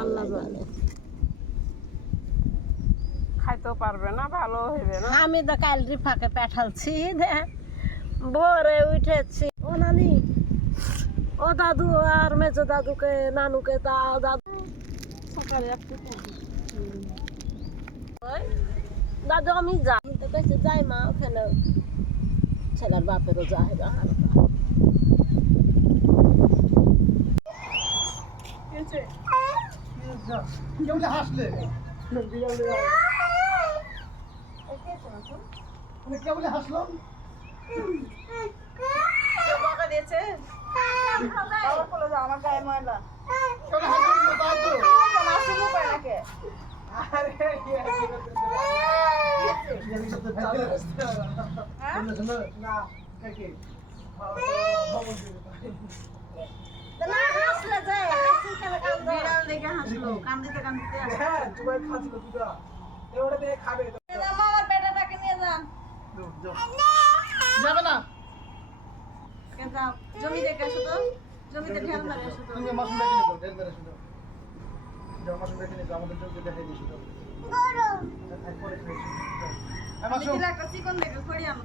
আল্লাহ জানে খাইতেও পারবে না, ভালো হইবে না। আমি তো কালরি ফাঁকে পাঠালছি ভোরে উঠেছি। ও নানি, ও দাদু আর মেজো দাদুকে নানুকে দাদু সকালে দাদু আমি যাই তো কেছে যাই মা ওখানে ছেলের বাপেরও যায় হাসলে কেবল হাসলো আমার গায়ে ময়লা যাবে না জমি দেখে আসো তো, জমিতে ঢেল মারে আসো তো। তুমি মাশরুমটা কিনে দাও, ঢেল মেরে শুধু যাও, মাশরুমটা কিনে দাও, আমাদের জমিতে দেখাই দিই শুধু আমি দিলে একটা চিকন দেখে খড়ি আনো।